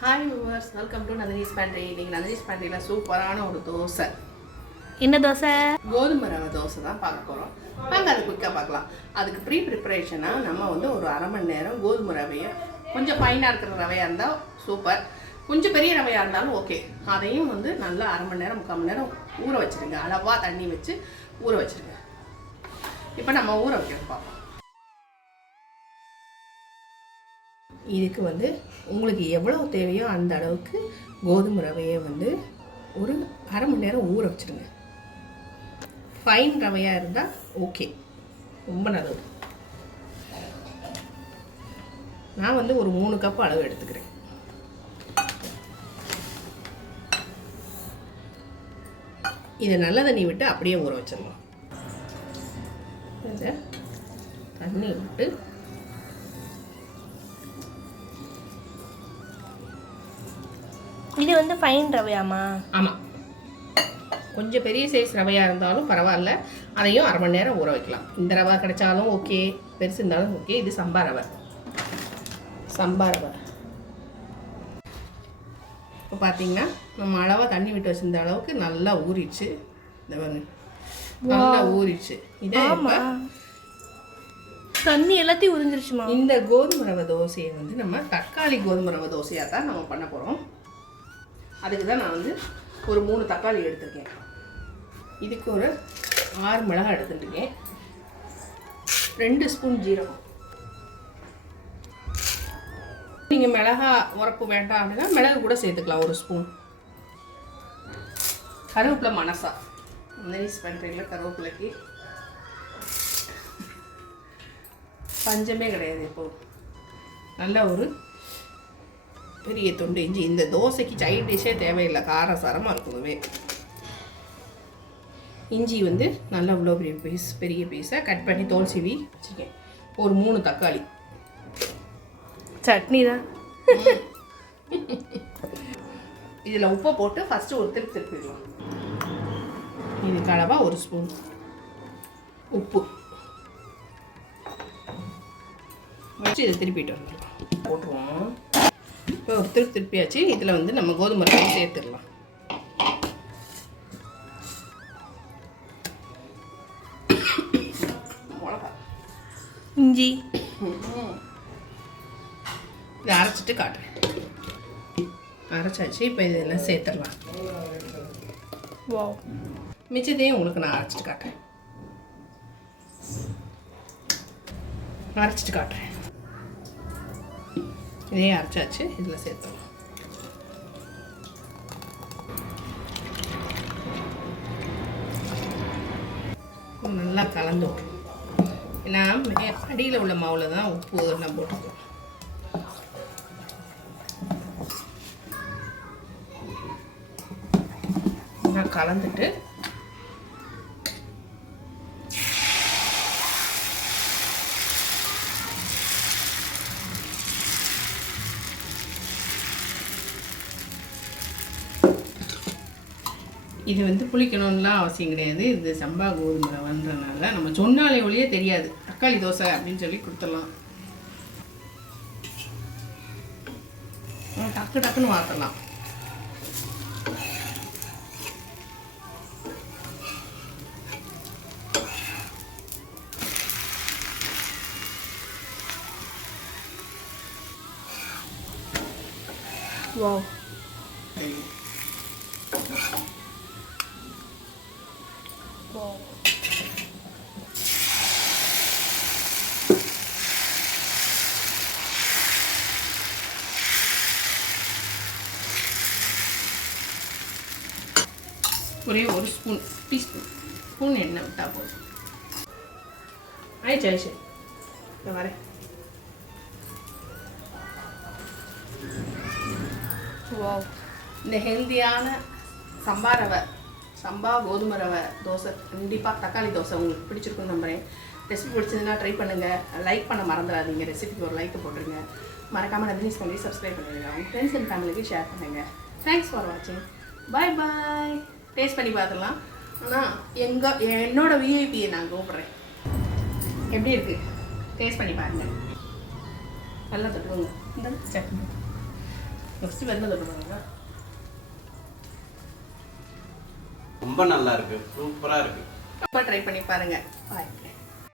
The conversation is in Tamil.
Hi viewers welcome to Nandini's pantry இன்னைக்கு நந்தினிஸ் பேண்ட்ரியில் சூப்பரான ஒரு தோசை. என்ன தோசை? கோதுமை ரவை தோசை தான் பார்க்க போகிறோம் வாங்க அது குயிக்காக பார்க்கலாம். அதுக்கு ப்ரீ ப்ரிப்பரேஷனாக நம்ம வந்து ஒரு அரை மணி நேரம் கோதுமை ரவையை கொஞ்சம் ஃபைனாக இருக்கிற ரவையாக இருந்தால் சூப்பர் கொஞ்சம் பெரிய ரவையாக இருந்தாலும் ஓகே அதையும் வந்து நல்லா அரை மணி நேரம் முக்கால் மணி நேரம் ஊற வச்சுருங்க. அளவாக தண்ணி வச்சு ஊற வச்சுருங்க. இப்போ நம்ம ஊற வைக்கிறோம் பார்ப்போம் இதுக்கு வந்து உங்களுக்கு எவ்வளோ தேவையோ அந்த அளவுக்கு கோதுமை ரவையை வந்து ஒரு அரை மணி நேரம் ஊற வச்சுருங்க. ஃபைன் ரவையாக இருந்தால் ஓகே ரொம்ப நல்லது. நான் வந்து ஒரு மூணு கப் அளவு எடுத்துக்கிறேன். இதை நல்ல தண்ணி விட்டு அப்படியே ஊற வச்சிடலாம். தண்ணி விட்டு இது வந்து ஃபைன் ரவையாமா ஆமாம் கொஞ்சம் பெரிய சைஸ் ரவையாக இருந்தாலும் பரவாயில்ல. அதையும் அரை மணி நேரம் ஊற வைக்கலாம். இந்த ரவை கிடைச்சாலும் ஓகே பெருசு இருந்தாலும் ஓகே இது சம்பா ரவை. சம்பா ரவை. இப்போ பார்த்தீங்கன்னா நம்ம அளவாக தண்ணி விட்டு வச்சிருந்த அளவுக்கு நல்லா ஊறிடுச்சு. இந்த நல்லா ஊறிடுச்சு. இதே தண்ணி எல்லாத்தையும் உறிஞ்சிருச்சுமா? இந்த கோதுமை ரவை தோசையை வந்து நம்ம தக்காளி கோதுமை ரவை தோசையாக தான் நம்ம பண்ண போகிறோம் அதுக்கு தான் நான் வந்து ஒரு மூணு தக்காளி எடுத்திருக்கேன். இதுக்கு ஒரு ஆறு மிளகாய் எடுத்துட்டுருக்கேன் ரெண்டு ஸ்பூன் ஜீரகம். நீங்கள் மிளகா உரப்பு வேண்டாம் அப்படின்னா மிளகு கூட சேர்த்துக்கலாம் ஒரு ஸ்பூன். கருவேப்பிலை மனசா. நைஸ் பண்ணுறீங்களா கருவேப்பிலைக்கு? பஞ்சமே கிடையாது இப்போ. நல்ல ஒரு பெரிய துண்டு. இஞ்சி இந்த தோசைக்கு சைட் டிஷ்ஷே தேவையில்லை. காரசாரமாக இருக்குதுவே. இஞ்சி வந்து நல்லா இவ்வளோ பெரிய பீஸ் பெரிய பீஸை கட் பண்ணி தோல் சீவி வச்சுருக்கேன் ஒரு மூணு தக்காளி. சட்னி தான். இதில் உப்பை போட்டு ஃபஸ்ட்டு ஒரு திருப்பி திருப்பிடலாம் இதுக்கு அளவாக ஒரு ஸ்பூன் உப்பு. வச்சு இதை திருப்பிட்டு வந்துடலாம் போட்டுருவோம். இப்போ ஒரு திருப்பி திருப்பியாச்சு. இதில் வந்து நம்ம கோதுமை ரவை சேர்த்துடலாம். இஞ்சி. இதை அரைச்சிட்டு காட்டுறேன். அரைச்சாச்சு. இப்போ இதெல்லாம் சேர்த்துடலாம். வா மிச்சத்தையும் உங்களுக்கு நான் அரைச்சிட்டு காட்டுறேன். அரைச்சிட்டு காட்டுறேன். இதையும் அரைச்சாச்சு இதில் சேர்த்துடலாம். நல்லா கலந்து ஏன்னா அடியில் உள்ள மாவில் தான் உப்பு நான் போட்டுக்கணும். நல்லா கலந்துட்டு இது வந்து புளிக்கணும்லாம் அவசியம் கிடையாது. இது சம்பா கோதுமை ரவைன்றனால. நம்ம சொன்னாலே ஒழியே தெரியாது. தக்காளி தோசை அப்படின்னு சொல்லி கொடுத்துடலாம். டக்கு டக்குன்னு வாத்தலாம் Wow. ஒரே ஒரு ஸ்பூன் டீஸ்பூன். ஸ்பூன் எண்ணெய் விட்டால் போதும். ஆயிடுச்சு ஆயிடுச்சு? நான் வரேன் ஓ இந்த ஹெல்த்தியான சம்பா ரவை சம்பா கோதுமை ரவை தோசை கண்டிப்பாக தக்காளி தோசை உங்களுக்கு பிடிச்சிருக்குன்னு நம்புறேன். ரெசிபி பிடிச்சதுன்னா ட்ரை பண்ணுங்கள் லைக் பண்ண மறந்துடாதீங்க. ரெசிபிக்கு ஒரு லைக் போட்டுருங்க. மறக்காமல் நந்தினிஸ் பண்ணி சப்ஸ்கிரைப் பண்ணுங்கள் உங்கள் ஃப்ரெண்ட்ஸ் அண்ட் ஃபேமிலிக்கு ஷேர் பண்ணுங்கள் தேங்க்ஸ் ஃபார் வாட்சிங் பாய் பாய் டேஸ்ட் பண்ணி பார்த்துடலாம். ஆனால் எங்கள் என்னோட விஐபியை நான் கூப்பிட்றேன். எப்படி இருக்குது டேஸ்ட் பண்ணி பாருங்கள் நல்லா தொட்டுக்கோங்க. இந்த சட்னி. ஃபஸ்ட்டு வெண்ணெய் தொட்டு பாருங்க ரொம்ப நல்லா இருக்கு. சூப்பரா இருக்கு. ரொம்ப ட்ரை பண்ணி பாருங்க. பாய்